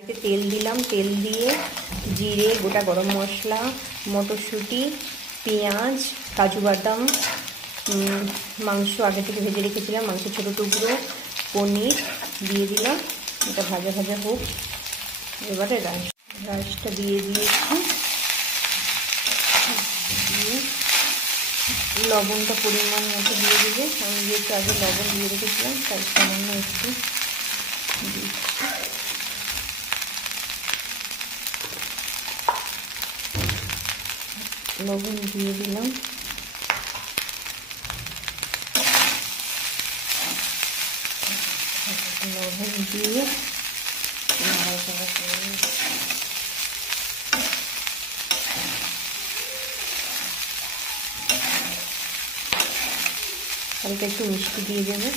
তেল দিলাম, তেল দিয়ে জিরে, গোটা গরম মশলা, মটরশুঁটি, পেঁয়াজ, কাজু বাদাম, মাংস আগে থেকে ভেজে রেখেছিলাম, মাংস ছোটো টুকরো, পনির দিয়ে দিলাম। এটা ভাজা ভাজা হোক। এবারে রাইসটা দিয়ে দিয়েছি, দিয়ে লবণটা পরিমাণ মতো দিয়ে দেবে। আমি যেহেতু আগে লবণ দিয়ে রেখেছিলাম তাই সামান্য একটু লবণ দিয়ে দিলাম। লবণ দিয়ে নাড়াচাড়া করে হালকা একটু মিষ্টি দিয়ে দেবে।